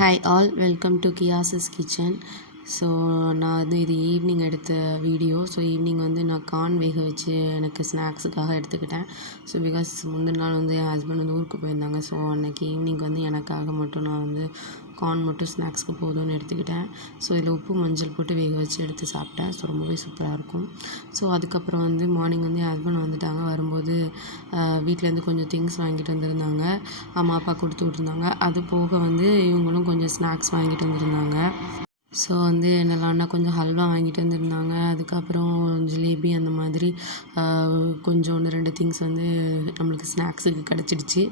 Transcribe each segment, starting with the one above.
Hi all, welcome to கியாஸஸ் கிச்சன். So நான் வந்து இது ஈவினிங் எடுத்த வீடியோ. ஸோ ஈவினிங் வந்து நான் கார்ன் வேக வச்சு எனக்கு ஸ்நாக்ஸுக்காக எடுத்துக்கிட்டேன். ஸோ பிகாஸ் முந்தின நாள் வந்து என் ஹஸ்பண்ட் வந்து ஊருக்கு போயிருந்தாங்க. ஸோ அன்றைக்கி ஈவினிங் வந்து எனக்காக மட்டும் நான் வந்து கார்ன் மட்டும் ஸ்நாக்ஸ்க்கு போதும்னு எடுத்துக்கிட்டேன். ஸோ இதில் உப்பு மஞ்சள் போட்டு வேக வச்சு எடுத்து சாப்பிட்டேன். ஸோ ரொம்பவே சூப்பராக இருக்கும். ஸோ அதுக்கப்புறம் வந்து மார்னிங் வந்து என் ஹஸ்பண்ட் வந்துட்டாங்க. வரும்போது வீட்டிலேருந்து கொஞ்சம் திங்ஸ் வாங்கிட்டு வந்திருந்தாங்க. அம்மா அப்பா கொடுத்து விட்ருந்தாங்க. அது போக வந்து இவங்களும் கொஞ்சம் ஸ்நாக்ஸ் வாங்கிட்டு வந்திருந்தாங்க. ஸோ வந்து என்னெல்லாம்னா கொஞ்சம் ஹல்வா வாங்கிட்டு வந்திருந்தாங்க. அதுக்கப்புறம் ஜிலேபி அந்த மாதிரி கொஞ்சம் 1-2 திங்ஸ் வந்து நம்மளுக்கு ஸ்நாக்ஸுக்கு கிடச்சிடுச்சு.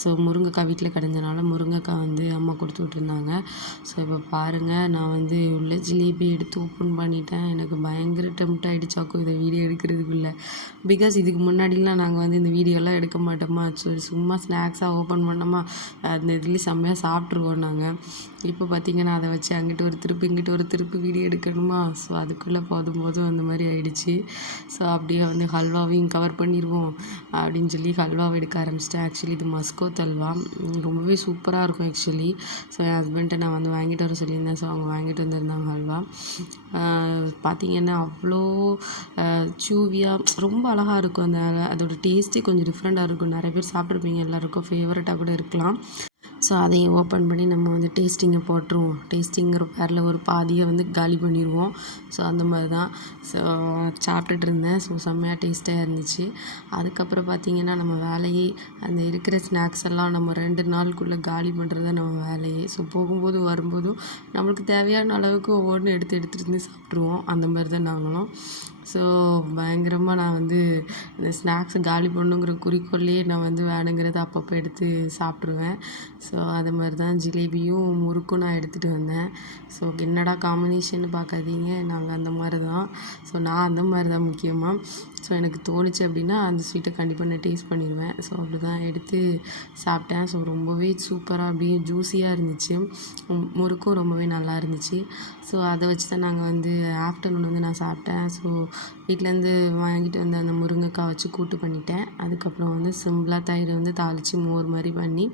ஸோ முருங்கைக்காய் வீட்டில் கிடஞ்சனால முருங்கைக்காய் வந்து அம்மா கொடுத்து விட்ருந்தாங்க. ஸோ இப்போ பாருங்கள், நான் வந்து உள்ள ஜிலேபி எடுத்து ஓப்பன் பண்ணிட்டேன். எனக்கு பயங்கர டெம்ப்ட் ஆகிடுச்சாக்கும் இதை வீடியோ எடுக்கிறதுக்குள்ளே. பிகாஸ் இதுக்கு முன்னாடிலாம் நாங்கள் வந்து இந்த வீடியோலாம் எடுக்க மாட்டோமா. ஸோ சும்மா ஸ்நாக்ஸாக ஓப்பன் பண்ணோமா, அந்த இதுலேயும் செம்மையாக சாப்பிட்ருவோம் நாங்கள். இப்போ பார்த்திங்கன்னா அதை வச்சு அங்கிட்டு ஒரு திருப்பி இங்கிட்டு ஒரு திருப்பி வீடியோ எடுக்கணுமா. ஸோ அதுக்குள்ளே போதும் அந்த மாதிரி ஆயிடுச்சு. ஸோ அப்படியே வந்து ஹல்வாவையும் கவர் பண்ணிடுவோம் அப்படின்னு சொல்லி ஹல்வாவை எடுக்க ஆரம்பிச்சிட்டேன். ஆக்சுவலி இது மஸ்கோத் ஹல்வா, ரொம்பவே சூப்பராக இருக்கும் ஆக்சுவலி. ஸோ என் ஹஸ்பண்ட்டை நான் வந்து வாங்கிட்டு வர சொல்லியிருந்தேன். ஸோ அவங்க வாங்கிட்டு வந்திருந்தாங்க ஹல்வா. பார்த்திங்கன்னா அவ்வளோ சூவியாக ரொம்ப அழகாக இருக்கும். அதோட டேஸ்ட்டே கொஞ்சம் டிஃப்ரெண்ட்டாக இருக்கும். நிறைய பேர் சாப்பிட்ருப்பீங்க, எல்லாருக்கும் ஃபேவரட்டாக கூட இருக்கலாம். ஸோ அதையும் ஓப்பன் பண்ணி நம்ம வந்து டேஸ்டிங்கை போட்டுருவோம். டேஸ்டிங்கிற பேரில் ஒரு பாதியை வந்து காலி பண்ணிடுவோம். ஸோ அந்த மாதிரி தான். ஸோ சாப்பிட்டுட்டு இருந்தேன். ஸோ செம்மையாக டேஸ்ட்டாக இருந்துச்சு. அதுக்கப்புறம் பார்த்திங்கன்னா நம்ம வேலையே அந்த இருக்கிற ஸ்நாக்ஸ் எல்லாம் நம்ம 2 நாளுக்குள்ளே காலி பண்ணுறது தான் நம்ம வேலையே. ஸோ போகும்போது வரும்போதும் நம்மளுக்கு தேவையான அளவுக்கு ஒவ்வொன்றும் எடுத்துகிட்டு வந்து சாப்பிட்ருவோம். அந்த மாதிரி தான் நாங்களும். ஸோ பயங்கரமாக நான் வந்து இந்த ஸ்நாக்ஸை காலி பண்ணுங்கிற குறிக்கோள்லேயே நான் வந்து வேணுங்கிறத அப்பப்போ எடுத்து சாப்பிட்ருவேன். ஸோ அது மாதிரி தான் ஜிலேபியும் முறுக்கும் நான் எடுத்துகிட்டு வந்தேன். ஸோ என்னடா காம்பினேஷன்னு பார்க்காதீங்க, நாங்கள் அந்த மாதிரி தான். ஸோ நான் அந்த மாதிரி தான் முக்கியமாக. ஸோ எனக்கு தோணுச்சு அப்படின்னா அந்த ஸ்வீட்டை கண்டிப்பாக நான் டேஸ்ட் பண்ணிடுவேன். ஸோ அப்படி தான் எடுத்து சாப்பிட்டேன். ஸோ ரொம்பவே சூப்பராக அப்படியே ஜூஸியாக இருந்துச்சு. முறுக்கும் ரொம்பவே நல்லா இருந்துச்சு. ஸோ அதை வச்சு தான் நாங்கள் வந்து ஆஃப்டர்நூன் வந்து நான் சாப்பிட்டேன். ஸோ வீட்டிலேருந்து வாங்கிட்டு வந்து அந்த முருங்கைக்காய் வச்சு கூட்டு பண்ணிட்டேன். அதுக்கப்புறம் வந்து சிம்பிளாக தயிர் வந்து தாளித்து மோர் மாதிரி பண்ணி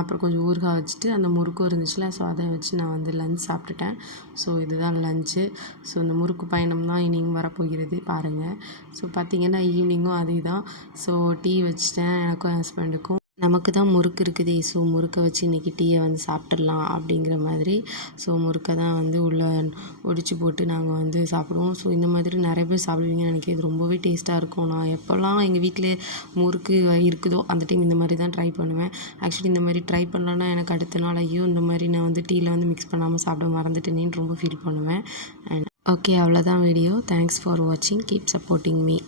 அப்புறம் கொஞ்சம் ஊறுகாய் வச்சுட்டு அந்த முறுக்கும் இருந்துச்சுல, ஸோ அதை வச்சு நான் வந்து லஞ்ச் சாப்பிட்டுட்டேன். ஸோ இதுதான் லஞ்சு. ஸோ இந்த முறுக்கு பயணம் தான் இனியும் வரப்போகிறது பாருங்கள். ஸோ பார்த்திங்கன்னா ஈவினிங்கும் அதே தான். ஸோ டீ வச்சுட்டேன் எனக்கும் ஹஸ்பண்டுக்கும். நமக்கு தான் முறுக்கு இருக்குதே, ஸோ முறுக்கை வச்சு இன்றைக்கி டீயை வந்து சாப்பிட்றலாம் அப்படிங்கிற மாதிரி. ஸோ முறுக்கை தான் வந்து உள்ளே ஒடிச்சு போட்டு நாங்கள் வந்து சாப்பிடுவோம். ஸோ இந்த மாதிரி நிறைய பேர் சாப்பிடுவீங்கன்னு நினைக்கிறேன். இது ரொம்பவே டேஸ்ட்டாக இருக்கும். நான் எப்போல்லாம் எங்கள் வீட்டிலே முறுக்கு இருக்குதோ அந்த டைம் இந்த மாதிரி தான் ட்ரை பண்ணுவேன். ஆக்சுவலி இந்த மாதிரி ட்ரை பண்ணலன்னா எனக்கு அடுத்த நாள் ஐயோ இந்த மாதிரி நான் வந்து டீயில் வந்து மிக்ஸ் பண்ணாமல் சாப்பிட மறந்துட்டேனேன்னு ரொம்ப ஃபீல் பண்ணுவேன். ஓகே, அவ்வளோதான் வீடியோ. தேங்க்ஸ் ஃபார் வாட்சிங். Keep supporting me.